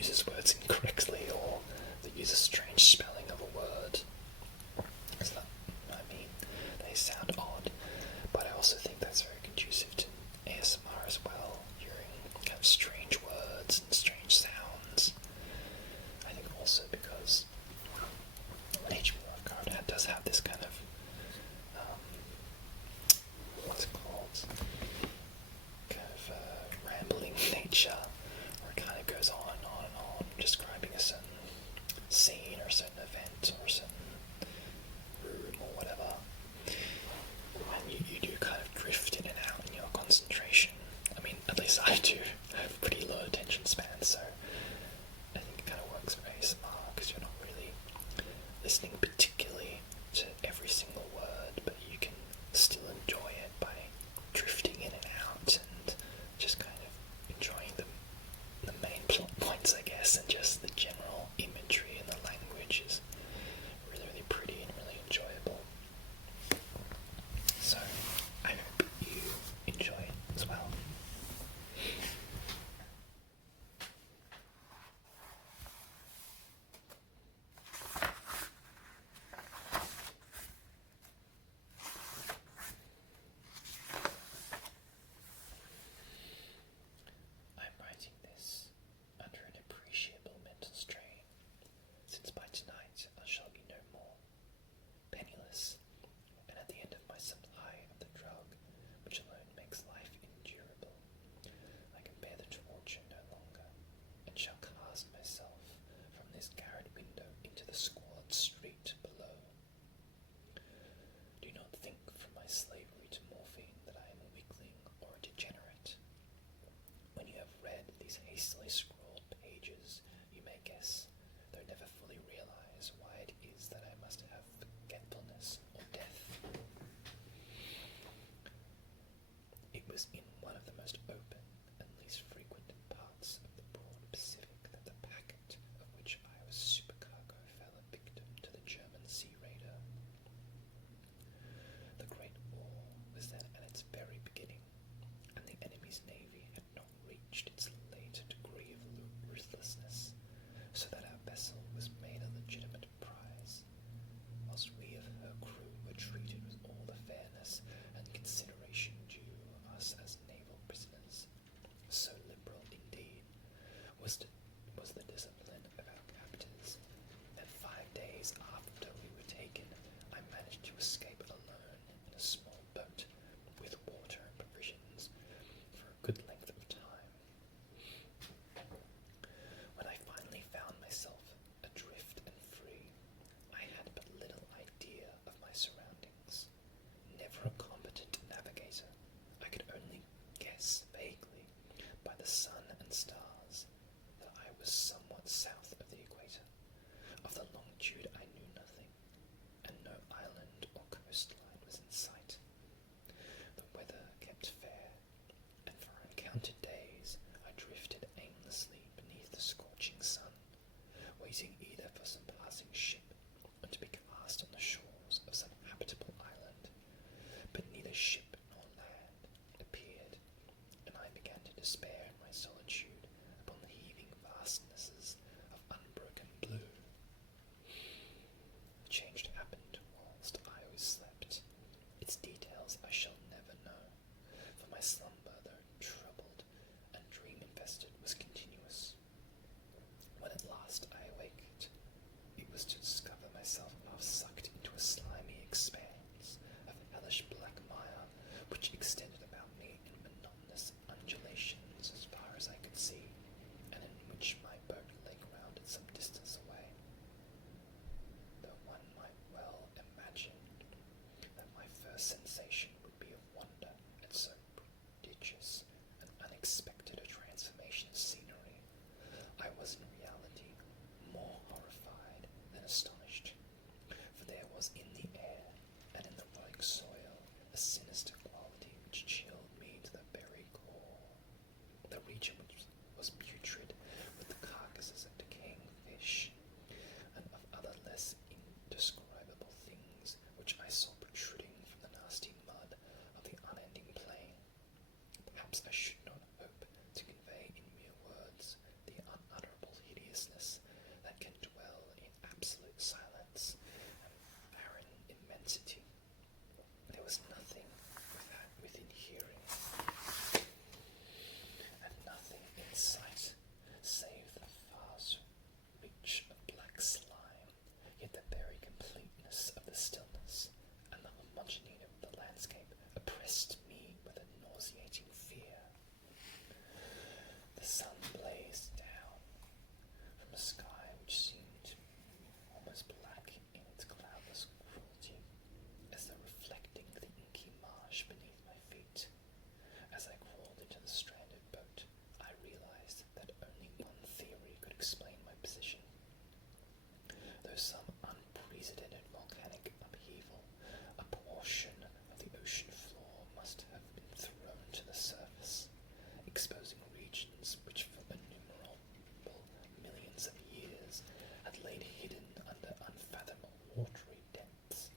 uses words incorrectly or that use a strange spelling of a word. It's not, I mean, they sound odd, but I also think that's very conducive to ASMR as well, hearing kind of strange words and strange sounds. I think also because HP Lovecraft does have this kind of, what's it called, kind of rambling nature, where it kind of goes on and on and on, describing a certain scene or a certain event or a certain room or whatever. And you do kind of drift in and out in your concentration. I mean, at least I do. I have a pretty low attention span, so I think it kind of works for ASMR because you're not really listening particularly to every single word, but you can still enjoy it by drifting in and out and just kind of enjoying the main plot points, I guess, and just the general imagery and the language is really, really pretty and really enjoyable. So, I hope you enjoy it as well. I'm writing this under an appreciable mental strain, since by tonight I shall be no more, penniless, and at the end of my supply of the drug which alone makes life endurable. I can bear the torture no longer, and shall cast myself from this garret window into the squalid street below. Do not think from my slavery to morphine that I am a weakling or a degenerate. When you have read these hastily scrawled pages, you may guess, though never fully realize, why it is that I must have forgetfulness or death. It was in one of the most open and least frequented parts of the broad Pacific that the packet of which I was supercargo fell a victim to the German sea raider. The Great War was then at its very beginning, and the enemy's navy had not reached its later degree of ruthlessness, so that our vessel was made a legitimate prize, whilst we of her crew were treated with all the fairness and consideration due us as naval prisoners. So liberal, indeed, was the discipline of our captors, that 5 days after we were taken, I managed to escape alone in a small boat, with water and provisions, for a good length of time. When I finally found myself adrift and free, I had but little idea of my surroundings. Never a competent navigator, I could only guess vaguely, by the sun and stars, that I was somewhat south of the equator. Of the longitude I knew nothing, and no island or coast explain my position. Though some unprecedented volcanic upheaval, a portion of the ocean floor must have been thrown to the surface, exposing regions which for innumerable millions of years had lain hidden under unfathomable watery depths.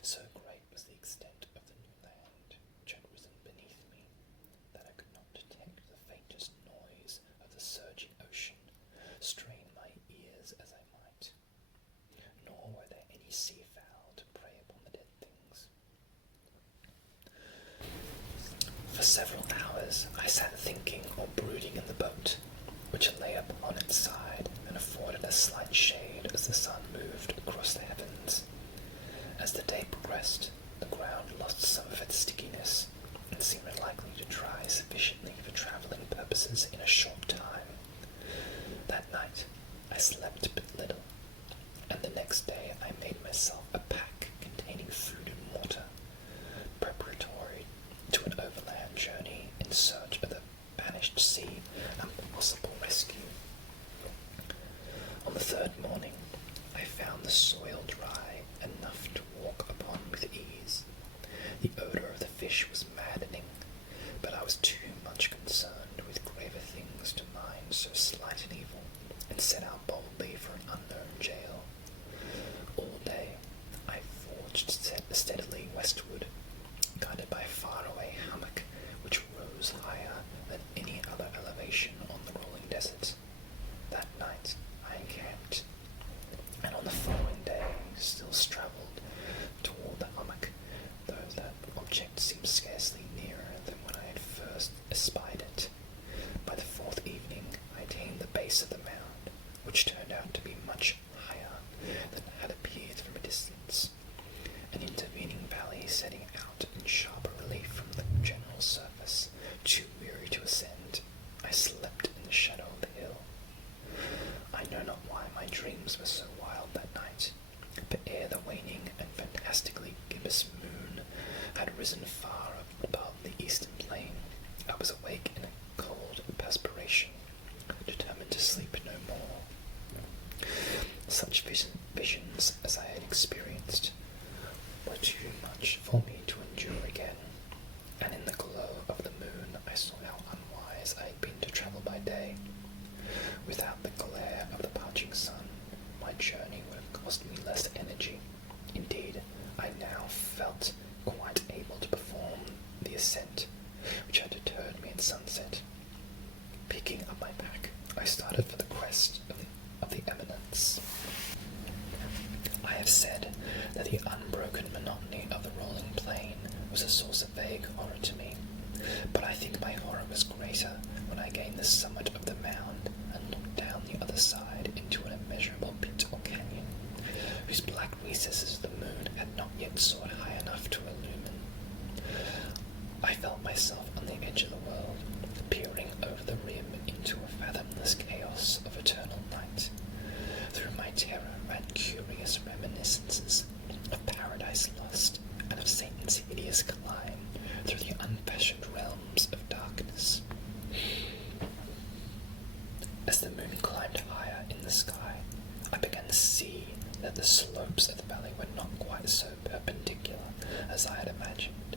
So great was the extent of the new land which had risen beneath me, that I could not detect the faintest noise of the surging ocean, strain my ears as I might, nor were there any seafowl to prey upon the dead things. For several hours I sat thinking or brooding in the boat, which lay upon its side and afforded a slight shade as the sun moved across the heavens. As the day progressed, the ground lost some of its stickiness and seemed likely to dry sufficiently for travelling purposes in a short time. That night I slept but little, and the next day I made myself a pack containing food and water, preparatory to an overland journey in search of the vanished sea and possible rescue. On the third morning, I found the soil dry enough to walk upon with ease. The odour of the fish was maddening, but I was too much concerned with graver things to mind so slight an evil, and set out boldly for an unknown jail. All day I forged steadily westward, guided by a faraway hummock which rose higher than any other elevation on the rolling desert. That night I encamped, and on the following day still travelled toward the hummock, though that object seemed scarcely nearer than when I had first espied it. By the fourth evening I attained the base of the mound, which turned out to be much higher than had appeared from a distance, an intervening valley setting out in sharper relief from the general surface. Too weary to ascend, I slept in the shadow of the hill. I know not why my dreams were so wild that night, but ere the waning and fantastically gibbous moon had risen far above the eastern plain, I was awake in a cold perspiration, determined to sleep no more. Such visions as I had experienced were too much for me to endure again, and in the glow of the moon I saw how unwise I had been to travel by day. Without the glare of the parching sun, my journey would have cost me less energy. Indeed, I now felt quite able to perform the ascent, which had deterred me at sunset. Picking up my pack, I started for the crest of the eminence. I have said that the unbroken monotony of the rolling plain was a source of vague horror to me, but I think my horror was greater when I gained the summit of the mound and looked down the other side into an immeasurable pit or canyon, whose black recesses the moon had not yet soared high enough to illumine. I felt myself on the edge of the world, peering over the rim into a fathomless chaos of eternal night. Through my terror ran curious reminiscences of paradise lost and of Satan's hideous climb through the unfashioned realms of darkness. As the moon climbed higher in the sky, I began to see that the slopes of the valley were not quite so perpendicular as I had imagined.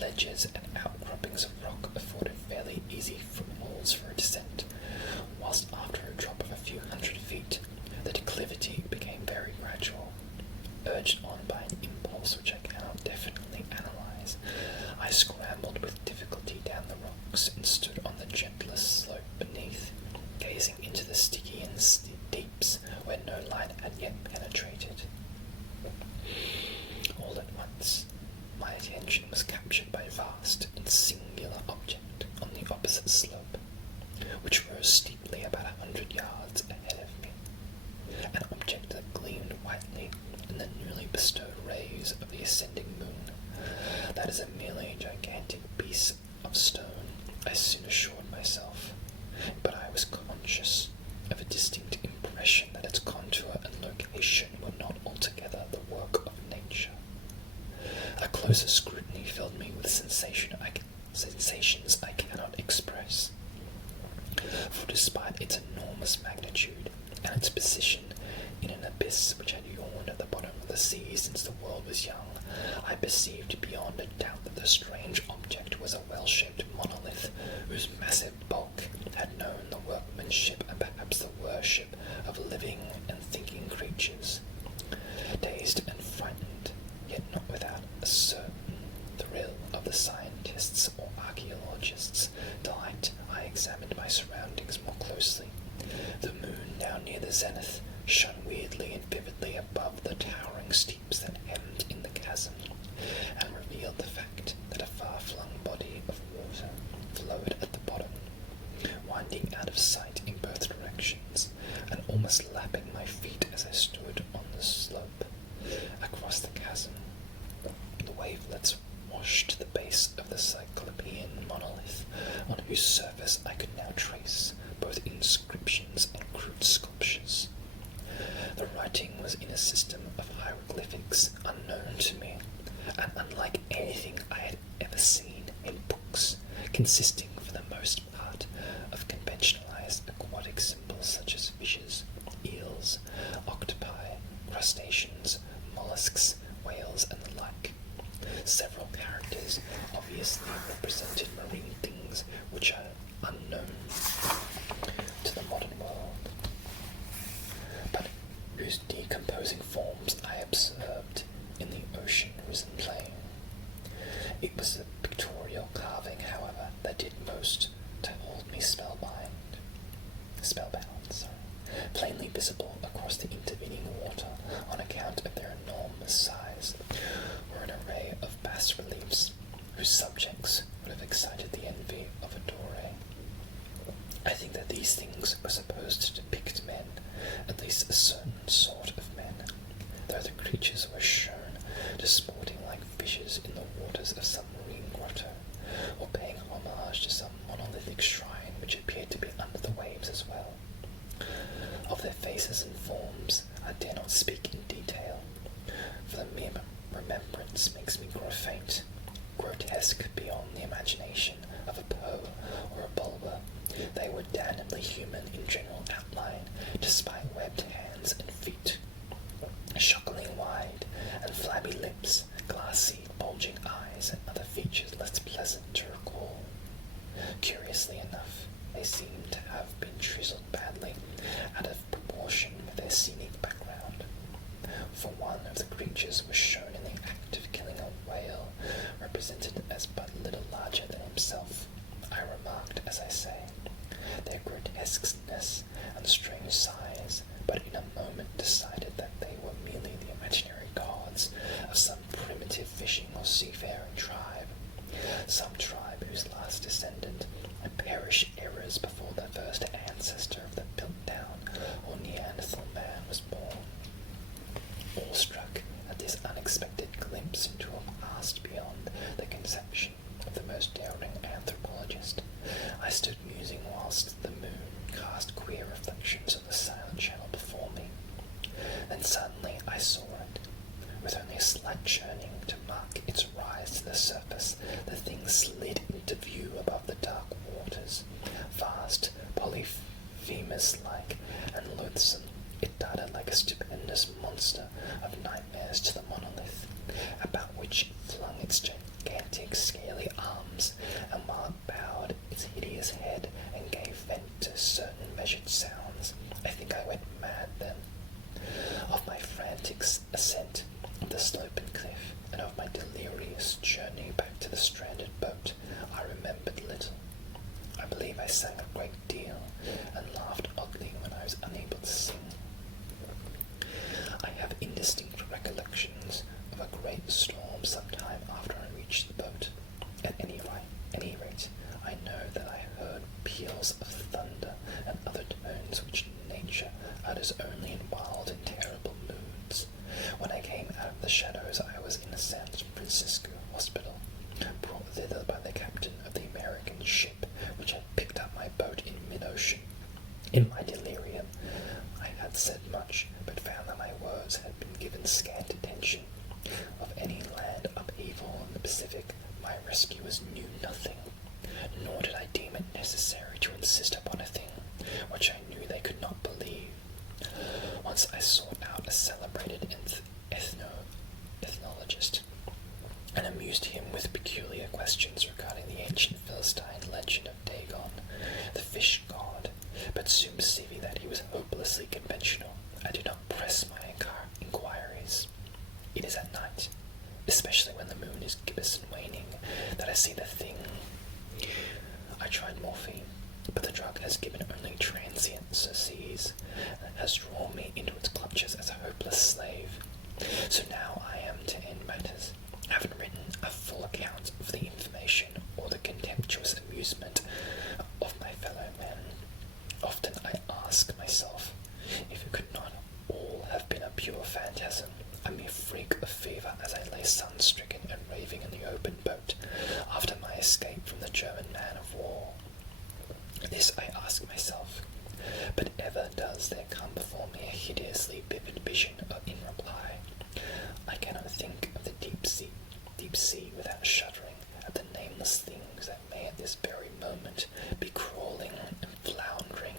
Ledges and outcroppings of rock afforded fairly easy footholds for a descent, whilst after a drop of a few hundred feet, the declivity became very gradual. Urged on by an impulse which I cannot definitely analyze, I scrambled with difficulty down the rocks and stood on the gentlest slope beneath, gazing into the sticky and deeps where no light had yet penetrated. All at once, my attention was captured by a vast and singular object on the opposite slope, which rose steeply about 100 yards the zenith shone weirdly and vividly above the towering steeps that hemmed in the chasm, and revealed the fact that a far-flung body of water flowed at the bottom, winding out of sight in both directions, and almost lapping my feet as I stood on the slope. Across the chasm, the wavelets washed the base of the Cyclopean monolith, on whose surface I could now trace both inscriptions and crude sculptures. The writing was in a system of hieroglyphics unknown to me, and unlike anything I had ever seen in books, consisting for the most part of conventionalized aquatic symbols such as fishes, eels, octopi, crustaceans, mollusks, whales, and the like. Several characters obviously represented marine things which are unknown to the modern world, but whose decomposing forms I observed in the ocean-risen plain. It was the pictorial carving, however, that did most to hold me spellbound, plainly visible across the intervening water on account of their enormous size, were an array of bas-reliefs whose subjects would have excited the envy of a Dore. I think that these things were supposed to depict men, at least a certain sort of men, though the creatures were shown disporting like fishes in the waters of some marine grotto, or paying homage to some monolithic shrine which appeared to be under the waves as well. Of their faces and forms I dare not speak in detail, for the mere remembrance makes me grow faint. Grotesque beyond the imagination of a Poe or a Bulwer, they were damnably human in general outline, despite webbed hands and feet, shockingly wide and flabby lips, glassy, bulging eyes, and other features less pleasant to recall. Curiously enough, they seemed to have been chiseled badly out of proportion with their scenic background, for one of the creatures was shown in the act of killing a whale, represented as but little larger than himself. I remarked, as I say, their grotesqueness and strange size, but in a moment decided that they were merely the imaginary gods of some primitive fishing or seafaring tribe, some tribe whose last descendant had perished errors before the first ancestor of the Piltdown or Neanderthal man was born. Awestruck at this unexpected glimpse into a past beyond the conception of the most daring anthropologist, I stood musing whilst the moon cast queer reflections on the silent channel before me. Then suddenly I saw it. With only a slight churning to mark its rise to the surface, the thing slid into view above the dark waters. Vast, Polyphemus-like, and loathsome, it darted like a stupendous monster of nightmares to the monolith, about which it flung its gigantic scaly arms, and while it bowed its hideous head and gave vent to certain measured sounds, I think I went mad then. Of my frantic ascent of the sloping cliff, and of my delirious journey back to the stranded boat, I remembered little. I believe I sang a great deal, and laughed oddly when I was unable to sing. I have indistinct recollections of a great storm some time after I reached the boat. At any rate, I know that I heard peals of thunder and other tones which nature utters only in wild and terrible moods. When I came out of the shadows, I was in a San Francisco hospital, brought thither by the captain of the American ship which had picked up my boat in mid-ocean. In my delirium, I had said much, but found that my words had been given scant attention. Of any land upheaval in the Pacific, my rescuers knew nothing, nor did I deem it necessary to insist upon a thing which I knew they could not believe. Once I sought out a celebrated ethnologist, and amused him with peculiar questions regarding the ancient Philistine legend of Dagon, the fish god, but soon perceiving that he was hopelessly conventional, I did not press my inquiries. It is at night, especially when the moon is gibbous and waning, that I see the thing. I tried morphine, but the drug has given only transient surcease, and has has drawn me into its clutches as a hopeless slave. So now I am to end matters, having written a full account of the information or the contemptuous amusement of my fellow men. Often I ask myself if it could not all have been a pure phantasm, a mere freak of fever as I lay sun-stricken and raving in the open boat after my escape from the German man-of-war. This I ask myself, but ever does there come before me a hideously vivid vision in reply. I cannot think of the deep sea without shuddering at the nameless things that may at this very moment be crawling and floundering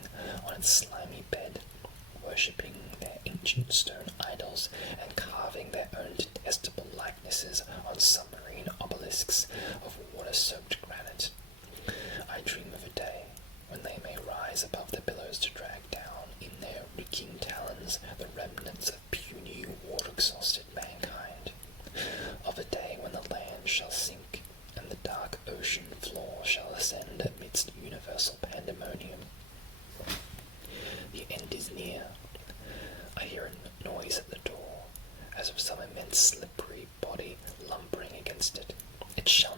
on its slimy bed, worshipping their ancient stone idols and carving their own detestable likenesses on submarine obelisks of water-soaked granite. I dream of a day when they may rise above the billows to drag down in their reeking talons the remnants of puny, war-exhausted mankind. Of a day when the land shall sink and the dark ocean floor shall ascend amidst universal pandemonium. The end is near. I hear a noise at the door, as of some immense slippery body lumbering against it. It shall